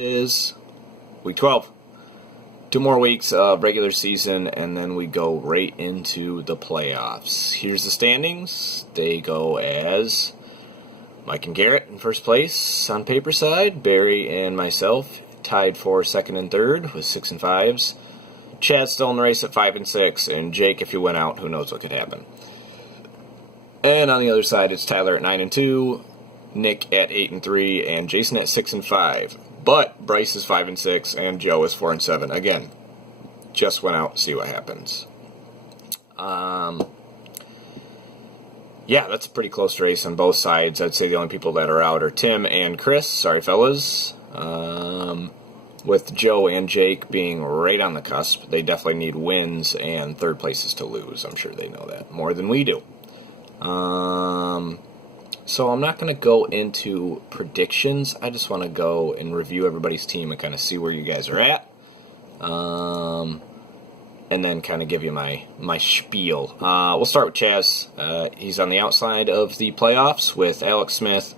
Is week 12. 2 more weeks of regular season, and then we go right into the playoffs. Here's the standings. They go as Mike and Garrett in first place on paper side. Barry and myself tied for second and third with 6 and 5s. Chad's still in the race at 5 and 6, and Jake, if you went out, who knows what could happen. And on the other side, it's Tyler at 9 and 2, Nick at 8 and 3, and Jason at 6 and 5. But Bryce is 5 and 6, and Joe is 4 and 7. Again, just went out. See what happens. Yeah, that's a pretty close race on both sides. I'd say the only people that are out are Tim and Chris. Sorry, fellas. With Joe and Jake being right on the cusp, they definitely need wins and third places to lose. I'm sure they know that more than we do. So I'm not going to go into predictions. I just want to go and review everybody's team and kind of see where you guys are at. And then kind of give you my spiel. We'll start with Chaz. He's on the outside of the playoffs with Alex Smith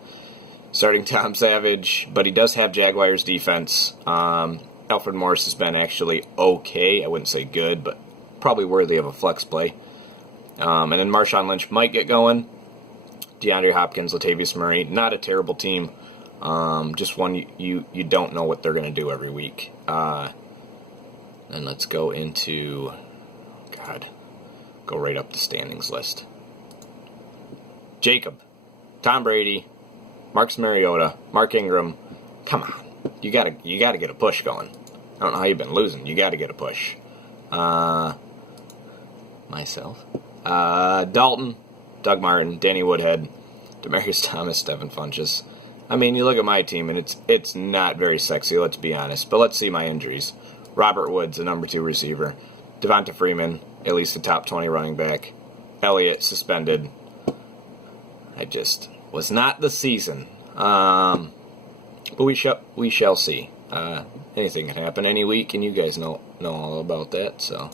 starting Tom Savage, but he does have Jaguars defense. Alfred Morris has been actually okay. I wouldn't say good, but probably worthy of a flex play. And then Marshawn Lynch might get going. DeAndre Hopkins, Latavius Murray, not a terrible team. Just one you don't know what they're going to do every week. And let's go into, go right up the standings list. Jacob, Tom Brady, Marcus Mariota, Mark Ingram. Come on, you gotta get a push going. I don't know how you've been losing. You gotta get a push. Myself, Dalton, Doug Martin, Danny Woodhead, Demaryius Thomas, Devin Funchess. I mean, you look at my team, and it's not very sexy, let's be honest. But let's see my injuries. Robert Woods, the number 2 receiver. Devonta Freeman, at least the top 20 running back. Elliott, suspended. I just was not the season. But we shall see. Anything can happen any week, and you guys know all about that, so...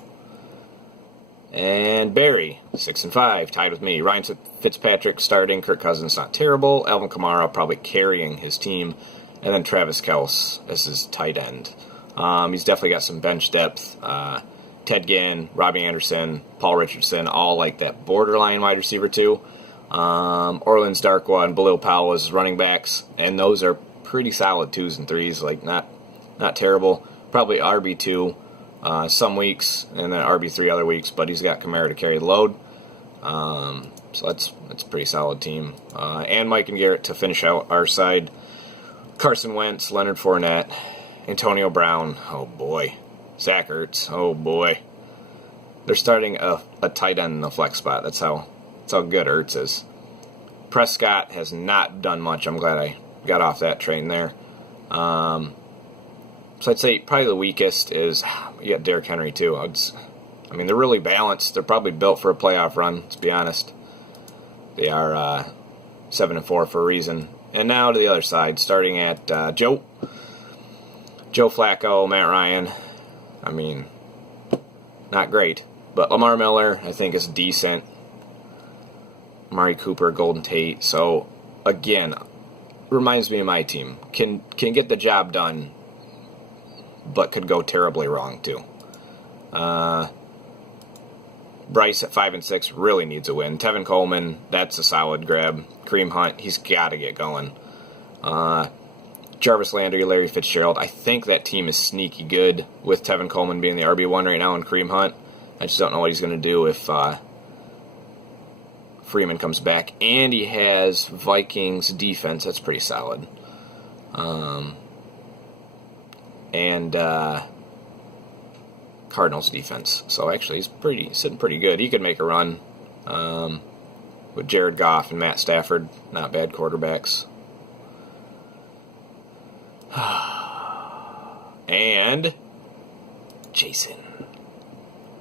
And Barry, 6 and 5, tied with me. Ryan Fitzpatrick starting. Kirk Cousins not terrible. Alvin Kamara probably carrying his team, and then Travis Kelce as his tight end. He's definitely got some bench depth. Ted Ginn, Robbie Anderson, Paul Richardson, all like that borderline wide receiver too. Orleans Darkwa and Balil Powell as running backs, and those are pretty solid 2s and 3s, like not terrible. Probably RB2. Some weeks, and then RB3 other weeks, but he's got Kamara to carry the load. So that's a pretty solid team. And Mike and Garrett to finish out our side. Carson Wentz, Leonard Fournette, Antonio Brown, oh boy. Zach Ertz, oh boy. They're starting a tight end in the flex spot. That's how good Ertz is. Prescott has not done much. I'm glad I got off that train there. So I'd say probably the weakest is, you got Derrick Henry too. They're really balanced. They're probably built for a playoff run, let's be honest. They are 7 and 4 for a reason. And now to the other side, starting at Joe Flacco, Matt Ryan. Not great. But Lamar Miller, I think, is decent. Amari Cooper, Golden Tate. So, again, reminds me of my team. Can get the job done, but could go terribly wrong too. Bryce at 5 and 6 really needs a win. Tevin Coleman, that's a solid grab. Kareem Hunt, he's got to get going. Jarvis Landry, Larry Fitzgerald. I think that team is sneaky good with Tevin Coleman being the RB1 right now and Kareem Hunt. I just don't know what he's going to do if Freeman comes back. And he has Vikings defense. That's pretty solid. And Cardinals defense. So actually he's sitting pretty good. He could make a run with Jared Goff and Matt Stafford. Not bad quarterbacks. And Jason,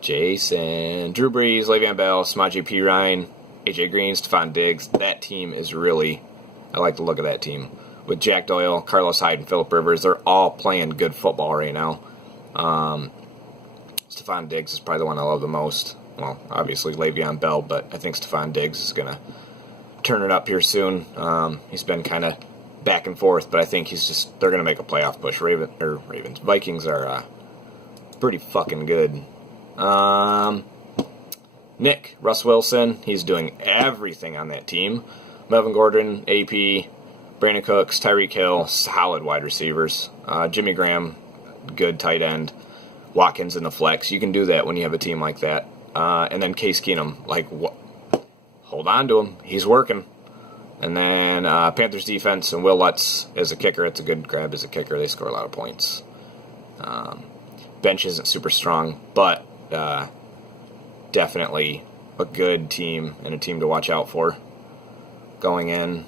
Drew Brees, Le'Veon Bell, Samaje Perine, AJ Green, Stephon Diggs. That team is really, I like the look of that team. With Jack Doyle, Carlos Hyde, and Phillip Rivers, they're all playing good football right now. Stephon Diggs is probably the one I love the most. Well, obviously Le'Veon Bell, but I think Stephon Diggs is going to turn it up here soon. He's been kind of back and forth, but I think they're going to make a playoff push. Ravens. Vikings are pretty fucking good. Nick, Russ Wilson, he's doing everything on that team. Melvin Gordon, AP, Brandon Cooks, Tyreek Hill, solid wide receivers. Jimmy Graham, good tight end. Watkins in the flex. You can do that when you have a team like that. And then Case Keenum, hold on to him. He's working. And then Panthers defense and Will Lutz as a kicker. It's a good grab as a kicker. They score a lot of points. Bench isn't super strong, but definitely a good team and a team to watch out for going in.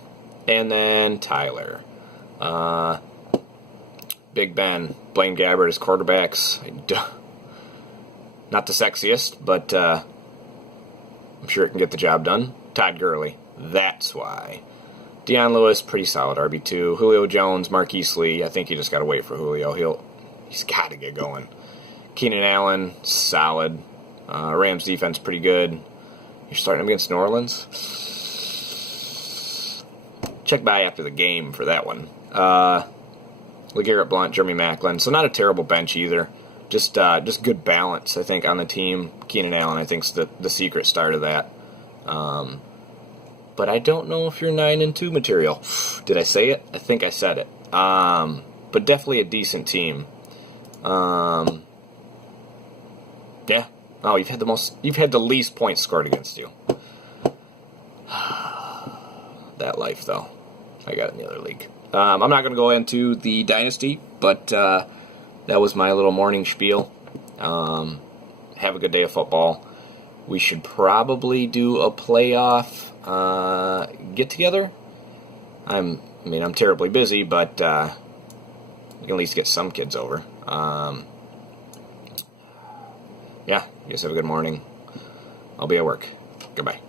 And then Tyler. Big Ben, Blaine Gabbert as quarterbacks. Not the sexiest, but I'm sure it can get the job done. Todd Gurley, that's why. Deion Lewis, pretty solid RB2. Julio Jones, Marquise Lee. I think you just got to wait for Julio. He's got to get going. Keenan Allen, solid. Rams defense, pretty good. You're starting him against New Orleans? Check by after the game for that one. LeGarrette Blount, Jeremy Maclin. So not a terrible bench either. Just good balance, I think, on the team. Keenan Allen, I think, is the secret star to that. But I don't know if you're 9-2 material. Did I say it? I think I said it. But definitely a decent team. Yeah. Oh, you've had the least points scored against you. That life, though. I got it in the other league. I'm not going to go into the dynasty, but that was my little morning spiel. Have a good day of football. We should probably do a playoff get together. I'm terribly busy, but we can at least get some kids over. Yeah, you guys have a good morning. I'll be at work. Goodbye.